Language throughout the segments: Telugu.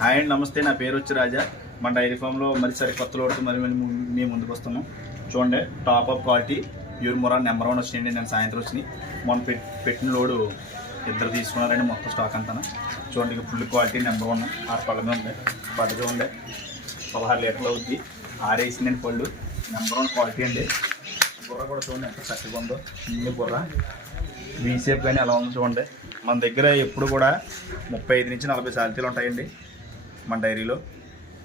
హాయ్ అండి, నమస్తే. నా పేరు వచ్చి రాజా. మన డైరీ ఫామ్లో మరి కొత్త లోడ్తో మరి మేము ముందుకు వస్తున్నాం. చూడండి, టాప్ ఆఫ్ క్వాలిటీ ప్యూర్ మొరా నెంబర్ 1 వచ్చినాయండి. నేను సాయంత్రం వచ్చినాయి. మొన్న పెట్టిన లోడు ఇద్దరు తీసుకున్నారండి. మొత్తం స్టాక్ అంతా చూడండి. ఫుల్ క్వాలిటీ నెంబర్ 1 6 పళ్ళ మీద ఉంది. పట్టుగా ఉండే 16 లీటర్లు అవుద్ది. 6 వేసిందండి పళ్ళు. నెంబర్ 1 క్వాలిటీ అండి. బుర్ర కూడా చూడండి ఎంత చక్కగా ఉందో. ఇన్ని బుర్ర వీ షేప్ కానీ ఎలా ఉందో చూడండి. మన దగ్గర ఎప్పుడు కూడా 35 నుంచి 40 సాలితీలు ఉంటాయండి మన డైరీలో.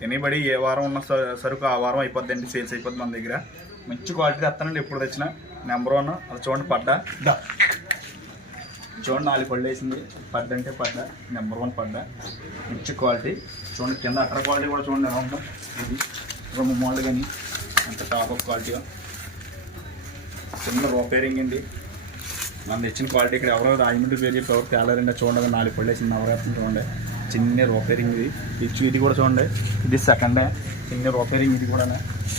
ఎనీబడి ఏ వారం ఉన్న సరుకు ఆ వారం అయిపోద్దండి, సేల్స్ అయిపోద్ది మన దగ్గర. మంచి క్వాలిటీ తెస్తానండి ఎప్పుడు తెచ్చిన. నెంబర్ 1 అది చూడండి. పడ్డ చూడండి, 4 పళ్ళు వేసింది. పడ్డ అంటే పడ్డ, నెంబర్ 1 పడ్డ. మంచి క్వాలిటీ చూడండి. కింద అటర్ క్వాలిటీ కూడా చూడండి ఎలా ఉంటాం. ఇది రొమ్ము మోడల్ కానీ అంత టాప్ ఆఫ్ క్వాలిటీగా. చిన్న రోపేరింగ్ అండి. మనం తెచ్చిన క్వాలిటీ ఇక్కడ ఎవరో రాజమండ్రి పేరు చెప్పి ఎవరు తేలారండి. చూడండి 4 పళ్ళు వేసింది. నవరత్నం చూడండి. చిన్న రోపేరింగ్ ఇది కూడా చూడండి. ఇది సెకండ్ చిన్న రోపేరింగ్. ఇది కూడా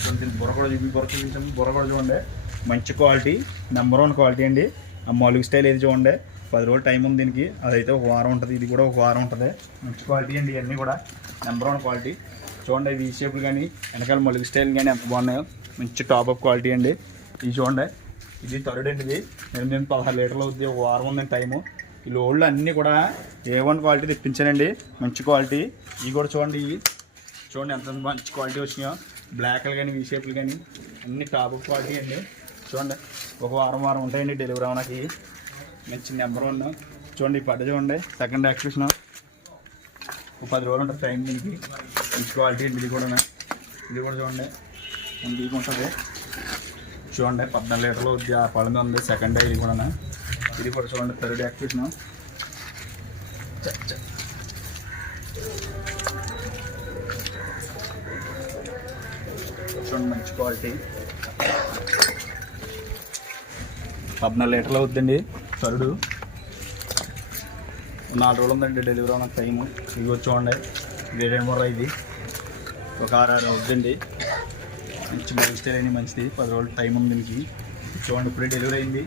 చూడండి. బుర్ర కూడా చూపించాము. బుర్ర కూడా చూడండి. మంచి క్వాలిటీ నెంబర్ 1 క్వాలిటీ అండి. ఆ మలుగు స్టైల్ ఏది చూడండి. 10 రోజులు టైం ఉంది దీనికి. అదైతే 1 వారం ఉంటుంది. ఇది కూడా 1 వారం ఉంటుంది. మంచి క్వాలిటీ అండి. ఇవన్నీ కూడా నెంబర్ 1 క్వాలిటీ. చూడండి వీ షేపులు కానీ వెనకాల మలుగు స్టైల్ కానీ ఎంత బాగున్నాయో. మంచి టాప్ అప్ క్వాలిటీ అండి. ఇది చూడండి. ఇది థర్డ్ అండి. ఇది 16 లీటర్లు అవుద్ది. 1 వారం ఉందండి టైము. ఈ లోడ్లు అన్నీ కూడా A1 క్వాలిటీ తెప్పించానండి. మంచి క్వాలిటీ. ఇవి కూడా చూడండి. ఇవి చూడండి ఎంత మంచి క్వాలిటీ వచ్చినాయో. బ్లాక్లు కానీ వీ షేపులు కానీ అన్ని టాప్ అప్ క్వాలిటీ అండి. చూడండి 1 వారం ఉంటాయండి డెలివరీ అవడానికి. మంచి నెంబర్ 1 చూడండి. ఈ పడ్డ చూడండి. సెకండ్ యాక్టివేషన్ 10 రోజులు ఉంటుంది టైం దీనికి. మంచి క్వాలిటీ అండి. ఇది కూడా చూడండి. ఇది ఉంటుంది చూడండి. 14 లీటర్లు ఆ పళ్ళ మీద ఉంది. సెకండ్ డే ఇది కూడా చూడండి. థర్డ్ యాక్టివేషన్ చూడండి. మంచి క్వాలిటీ 14 లీటర్లు అవుద్దండి. థర్డ్ 4 రోజులు ఉందండి డెలివరీ అన్న టైము. ఇది వచ్చి చూడండి. వేరే మొర ఇది ఒక 6 అవుద్దండి. మంచి స్టైల్ అయింది. మంచిది. 10 రోజులు టైం ఉంది దీనికి. చూడండి ఇప్పుడే డెలివరీ అయింది.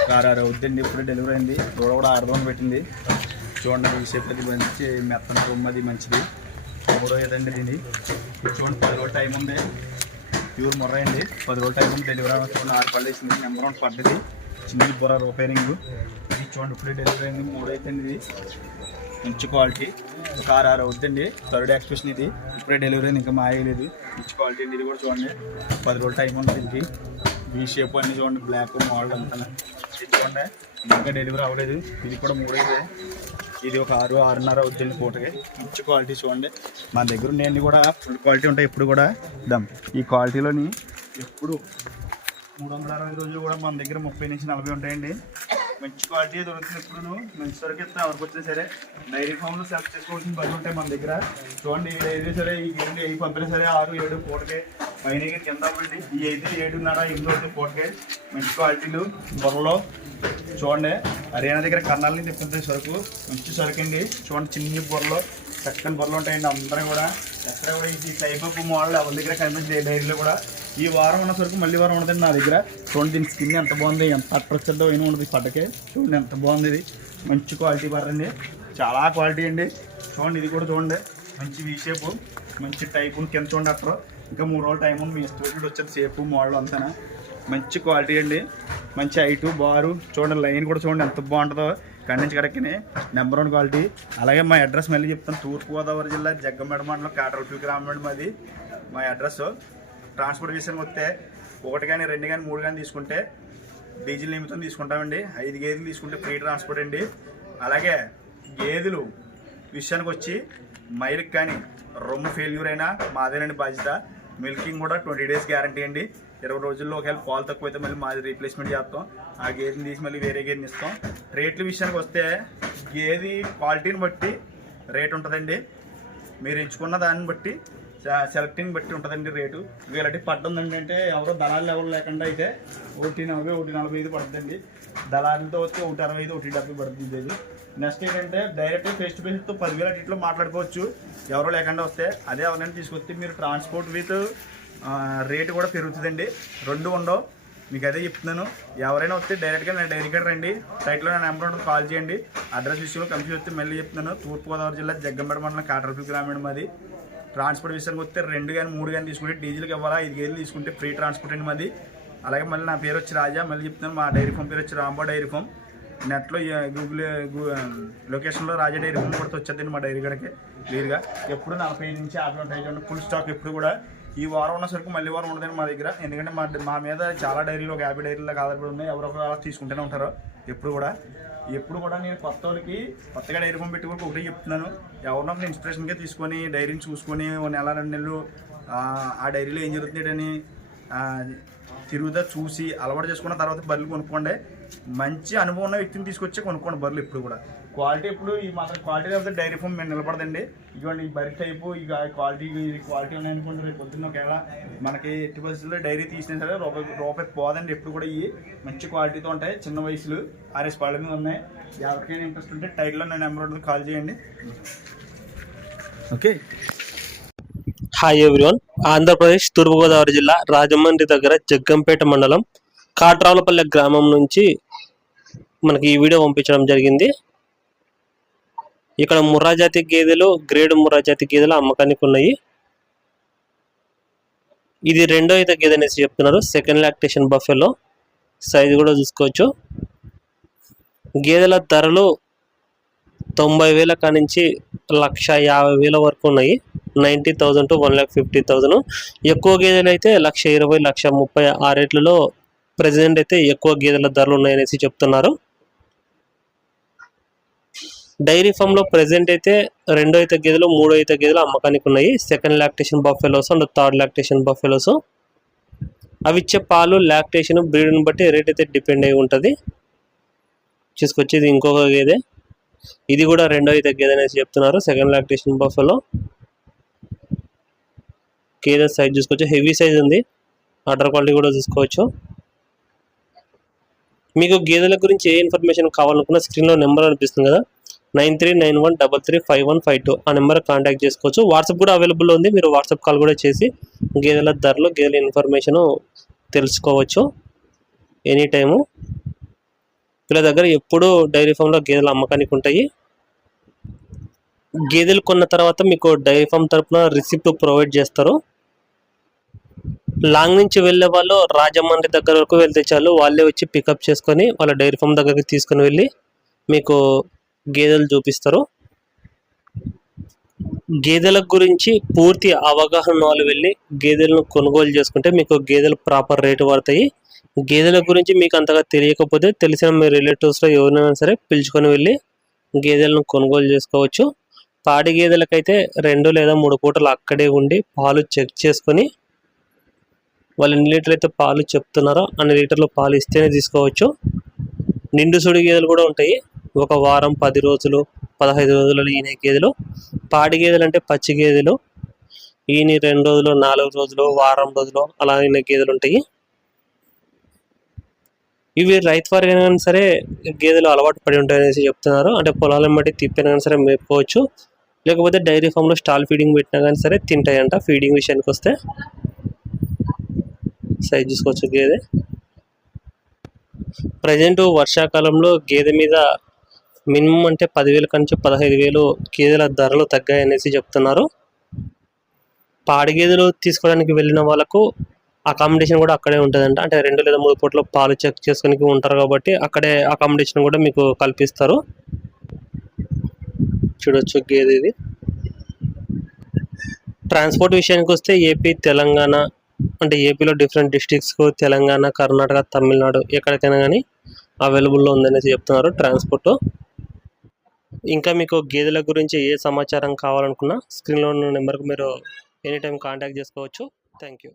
ఒక 6 అవుద్దండి. ఇప్పుడే డెలివరీ అయింది. రోడ్ కూడా 6 రోజులు పెట్టింది. చూడండి ఈ షేప్ అది మంచి మెత్తన రొమ్మ అది మంచిది. 3వ ఏదండి దీన్ని. చూడండి 10 రోజులు టైం ఉంది. ప్యూర్ మొర్ర అండి. 10 రోజులు టైం ఉంది డెలివరీ. చూడండి 6 పళ్ళు వేసింది. నెంబర్ 1 పడ్డది. చిన్న బొర్ర రోపేరింగ్. ఇది చూడండి ఇప్పుడే డెలివరీ అయింది. 3 అవుతుంది. ఇది మంచి క్వాలిటీ. ఒక 6 అవుద్దండి. థర్డ్ యాక్టివేషన్ ఇది. ఇప్పుడే డెలివరీ అయింది. ఇంకా మాయలేదు. మంచి క్వాలిటీ అండి. ఇది కూడా చూడండి 10 రోజులు టైం ఉంది దీనికి. ఈ షేప్ అన్నీ చూడండి. బ్లాక్ మోడల్ అంతా ఇది చూడండి. ఇంకా డెలివరీ అవ్వలేదు. ఇది కూడా 3 అయితే. ఇది ఒక 6-6.5 అవుద్దండి పూటకి. మంచి క్వాలిటీ చూడండి. మన దగ్గర నేను కూడా ఫుల్ క్వాలిటీ ఉంటాయి ఎప్పుడు కూడా. ఈ క్వాలిటీలోని ఎప్పుడు 360 రోజులు కూడా మన దగ్గర 30 నుంచి 40 ఉంటాయండి. మంచి క్వాలిటీ దొరుకుతుంది. ఎప్పుడు మంచి సరుకు ఇస్తే ఎవరికి వచ్చినా సరే డైరీ ఫామ్లో సెలెక్ట్ చేసుకోవాల్సిన పని ఉంటాయి మన దగ్గర. చూడండి ఇది అయితే సరే ఈ గేమ్ ఏ పంపినా సరే 6-7 పూటకే పైన కింద అవ్వండి. ఈ అయితే 7.5-8 అవుతుంది పూటకే. మంచి క్వాలిటీలు బొర్రలో చూడండి. హర్యానా దగ్గర కర్నాల నుంచి తెప్పింది సరుకు. మంచి సరుకు అండి. చూడండి చిన్న బొర్రలో చక్కని బొర్రలు ఉంటాయండి. అందరూ కూడా ఎక్కడ కూడా ఈ టైప్ ఆఫ్ మోడల్ ఎవరి దగ్గర కనిపించే డైరీలో కూడా. ఈ వారం ఉన్న సరుకు మళ్ళీ వారం ఉండదండి నా దగ్గర. చూడండి దీని స్కిన్ ఎంత బాగుంది. ఎంత అట్రొచ్చదో అయినా ఉండదు పడ్డకే. చూడండి ఎంత బాగుంది. ఇది మంచి క్వాలిటీ బర్రండి. చాలా క్వాలిటీ అండి. చూడండి ఇది కూడా చూడండి. మంచి వీ షేపు మంచి టైపు కింద చూడండి. అట్ర ఇంకా 3 రోజులు టైం ఉంది. మీ స్టూడెంట్ వచ్చేది షేపు మోడల్ అంతా మంచి క్వాలిటీ అండి. మంచి హైటు బారు చూడండి. లైన్ కూడా చూడండి ఎంత బాగుంటుందో. కడి నుంచి కడక్కి నెంబర్ 1 క్వాలిటీ. అలాగే మా అడ్రస్ మళ్ళీ చెప్తాను. తూర్పుగోదావరి జిల్లా జగ్గంపేట మండలం కాటరపల్లి గ్రామం మాది మా అడ్రస్. ట్రాన్స్పోర్ట్ విషయానికి వస్తే 1 కానీ 2 కానీ 3 కానీ తీసుకుంటే డీజిల్ నిమిత్తం తీసుకుంటామండి. 5 గేదెలు తీసుకుంటే ఫ్రీ ట్రాన్స్పోర్ట్ అండి. అలాగే గేదెలు విషయానికి వచ్చి మైల్కి కానీ రొమ్ము ఫెయిల్యూర్ అయినా మాదేనండి బాధ్యత. మిల్కింగ్ కూడా 20 డేస్ గ్యారంటీ అండి. 20 రోజుల్లో ఒకవేళ పాలు తక్కువైతే మళ్ళీ మాది రీప్లేస్మెంట్ చేస్తాం. ఆ గేదెని తీసి మళ్ళీ వేరే గేదెని ఇస్తాం. రేట్ల విషయానికి వస్తే గేదె క్వాలిటీని బట్టి రేట్ ఉంటుందండి. మీరు ఎంచుకున్న దాన్ని బట్టి సెలెక్టింగ్ బట్టి ఉంటుందండి రేటు. వీళ్ళకి పడ్డండి అంటే ఎవరో దళాలు లెవెల్ లేకుండా అయితే 140, 145 పడుతుందండి. దళాలతో వస్తే 160, 170 పడుతుంది. నెక్స్ట్ ఏంటంటే డైరెక్ట్ ఫేస్ టు ఫేస్తో 10,000 ఇట్లా మాట్లాడుకోవచ్చు. ఎవరో లేకుండా వస్తే అదే ఎవరైనా తీసుకొస్తే మీరు ట్రాన్స్పోర్ట్ విత్ రేటు కూడా పెరుగుతుందండి. 2 ఉండవు. మీకు అదే చెప్తున్నాను. ఎవరైనా వస్తే డైరెక్ట్గా నా డైరీ కాడ రండి. సైట్లో నా నెంబర్ ఉంటుంది, కాల్ చేయండి. అడ్రస్ విషయంలో కన్ఫ్యూజ్ వస్తే మళ్ళీ చెప్తున్నాను. తూర్పుగోదావరి జిల్లా జగ్గంపేట మండలం కాటరపల్లి గ్రామీణ మాది. ట్రాన్స్పోర్ట్ విషయానికి వస్తే 2 కానీ 3 కానీ తీసుకుంటే డీజిల్కి ఇవ్వాలా, 5 కేజీలు తీసుకుంటే ఫ్రీ ట్రాన్స్పోర్ట్ అండి మాది. అలాగే మళ్ళీ నా పేరు వచ్చి రాజా. మళ్ళీ చెప్తున్నాను, మా డైరీ ఫామ్ పేరు వచ్చి రాంబా డైరీ ఫామ్. నెట్లో గూగుల్ లొకేషన్లో రాజా డైరీ ఫామ్ కూడా వచ్చేదండి మా డైరీ కాడికి క్లియర్గా. ఎప్పుడు 40 నుంచి 50 ఉంటాయి చూడండి. ఫుల్ స్టాక్ ఎప్పుడు కూడా. ఈ వారం ఉన్న సరికి మళ్ళీ వారం ఉండదండి మా దగ్గర. ఎందుకంటే మా మీద చాలా డైరీలు, ఒక 50 డైరీలకు ఆధారపడి ఉన్నాయి. ఎవరొకరు అలా తీసుకుంటూనే ఉంటారు ఎప్పుడు కూడా నేను కొత్త వాళ్ళకి కొత్తగా డైరీ ఫామ్ పెట్టుకుని ఒకటి చెప్తున్నాను. ఎవరినొకరు ఇన్స్పిరేషన్గా తీసుకొని డైరీని చూసుకొని 1 నెల 2 నెలలు ఆ డైరీలో ఏం జరుగుతుందని తిరుగుతా చూసి అలవాటు చేసుకున్న తర్వాత బర్రెలు కొనుక్కోండి. మంచి అనుభవం ఉన్న వ్యక్తిని తీసుకొచ్చి కొనుక్కోండి బర్రెలు. ఎప్పుడు కూడా క్వాలిటీ, ఎప్పుడు ఈ మాత్రం క్వాలిటీ లేకపోతే డైరీ ఫామ్ మేము నిలబడదండి. ఇటువంటి ఈ బర్రె టైపు ఇక క్వాలిటీ ఉన్నాయనుకుంటే రేపు పొద్దున్న ఒకవేళ మనకి ఎట్టి పరిస్థితుల్లో డైరీ తీసినా సరే రూపాయి పోదండి. ఎప్పుడు కూడా ఇవి మంచి క్వాలిటీతో ఉంటాయి. చిన్న వయసులు 6 పాళ్ళ మీద ఉన్నాయి. ఎవరికైనా ఇంట్రెస్ట్ ఉంటే టైట్లో నా నెంబర్ ఉంటుంది, కాల్ చేయండి. ఓకే. Hi everyone. ఆంధ్రప్రదేశ్ తూర్పుగోదావరి జిల్లా రాజమండ్రి దగ్గర జగ్గంపేట మండలం కాట్రావులపల్లె గ్రామం నుంచి మనకి ఈ వీడియో పంపించడం జరిగింది. ఇక్కడ ముర్రా జాతి గేదెలు, గ్రేడ్ ముర్రా జాతి గేదెలు అమ్మకానికి ఉన్నాయి. ఇది 2వ ఈత గేదె అనేసి చెప్తున్నారు. Second lactation buffalo. సైజు కూడా చూసుకోవచ్చు. గేదెల ధరలు 90,000 కానించి 1,50,000 వరకు ఉన్నాయి. 90,000 to 1,50,000. ఎక్కువ గేదెలు అయితే 1,20,000, 1,30,000 ఆ రేట్లలో ప్రజెంట్ అయితే ఎక్కువ గేదెల ధరలు ఉన్నాయనేసి చెప్తున్నారు. డైరీ ఫామ్లో ప్రజెంట్ అయితే 2వ ఈత గేదెలు, 3వ ఈత గేదెలు అమ్మకానికి ఉన్నాయి. Second lactation buffaloes and third lactation buffaloes. అవి ఇచ్చే పాలు, లాక్టేషన్, బ్రీడ్ని బట్టి రేట్ అయితే డిపెండ్ అయి ఉంటుంది. చూసుకొచ్చి ఇది ఇంకొక గేదె. ఇది కూడా 2వ ఈత గేదె అనేసి చెప్తున్నారు. Second lactation buffalo. గేదె సైజ్ చూసుకోవచ్చు, హెవీ సైజ్ ఉంది. ఆర్డర్ క్వాలిటీ కూడా చూసుకోవచ్చు. మీకు గేదెల గురించి ఏ ఇన్ఫర్మేషన్ కావాలనుకున్నా స్క్రీన్లో నెంబర్ అనిపిస్తుంది కదా, 9391335152 ఆ నెంబర్ కాంటాక్ట్ చేసుకోవచ్చు. వాట్సాప్ కూడా అవైలబుల్ ఉంది. మీరు వాట్సాప్ కాల్ కూడా చేసి గేదెల ధరలు, గేదెల ఇన్ఫర్మేషను తెలుసుకోవచ్చు ఎనీ టైము. వీళ్ళ దగ్గర ఎప్పుడూ డైరీ ఫామ్లో గేదెలు అమ్మకానికి ఉంటాయి. గేదెలు కొన్న తర్వాత మీకు డైరీ ఫామ్ తరఫున రిసిప్ట్ ప్రొవైడ్ చేస్తారు. లాంగ్ నుంచి వెళ్ళే వాళ్ళు రాజమండ్రి దగ్గర వరకు వెళ్తే చాలు, వాళ్ళే వచ్చి పికప్ చేసుకొని వాళ్ళ డైరీ ఫామ్ దగ్గరికి తీసుకుని వెళ్ళి మీకు గేదెలు చూపిస్తారు. గేదెల గురించి పూర్తి అవగాహన వాళ్ళు వెళ్ళి గేదెలను కొనుగోలు చేసుకుంటే మీకు గేదెలు ప్రాపర్ రేటు పడతాయి. గేదెల గురించి మీకు అంతగా తెలియకపోతే తెలిసిన మీ రిలేటివ్స్లో ఎవరినైనా సరే పిలుచుకొని వెళ్ళి గేదెలను కొనుగోలు చేసుకోవచ్చు. పాడి గేదెలకైతే 2 లేదా 3 పూటలు అక్కడే ఉండి పాలు చెక్ చేసుకొని వాళ్ళు ఎన్ని లీటర్లు అయితే పాలు చెప్తున్నారో అన్ని లీటర్లు పాలు ఇస్తేనే తీసుకోవచ్చు. నిండు సుడి గేదెలు కూడా ఉంటాయి. 1 వారం, 10 రోజులు, 15 రోజులు ఈనే గేదెలు. పాడి గేదెలు అంటే పచ్చి గేదెలు. ఈని 2 రోజులు, 4 రోజులు, వారం రోజులు అలా ఈనే గేదెలు ఉంటాయి. ఇవి రైతు వారికైనా సరే గేదెలు అలవాటు పడి ఉంటాయనేసి చెప్తున్నారు. అంటే పొలాలను బట్టి తిప్పినా కానీ సరే మేపుకోవచ్చు. లేకపోతే డైరీ ఫామ్లో స్టాల్ ఫీడింగ్ పెట్టినా కానీ సరే తింటాయంట. ఫీడింగ్ విషయానికి వస్తే సైజ్ చూసుకోవచ్చు గేదె. ప్రజెంట్ వర్షాకాలంలో గేదె మీద మినిమం అంటే 10,000 నుంచి 15,000 గేదెల ధరలు తగ్గాయనేసి చెప్తున్నారు. పాడి గేదెలు తీసుకోవడానికి వెళ్ళిన వాళ్ళకు అకామిడేషన్ కూడా అక్కడే ఉంటుందంట. అంటే 2 లేదా 3 పూటలు పాలు చెక్ చేసుకుని ఉంటారు కాబట్టి అక్కడే అకామిడేషన్ కూడా మీకు కల్పిస్తారు. చూడొచ్చు గేదె ఇది. ట్రాన్స్పోర్ట్ విషయానికి వస్తే ఏపీ, తెలంగాణ, అంటే ఏపీలో డిఫరెంట్ డిస్ట్రిక్ట్స్కు, తెలంగాణ, కర్ణాటక, తమిళనాడు ఎక్కడికైనా కానీ అవైలబుల్లో ఉందనేసి చెప్తున్నారు ట్రాన్స్పోర్ట్. ఇంకా మీకు గేదెల గురించి ఏ సమాచారం కావాలనుకున్నా స్క్రీన్లో ఉన్న నెంబర్కి మీరు ఎనీ టైం కాంటాక్ట్ చేసుకోవచ్చు. Thank you.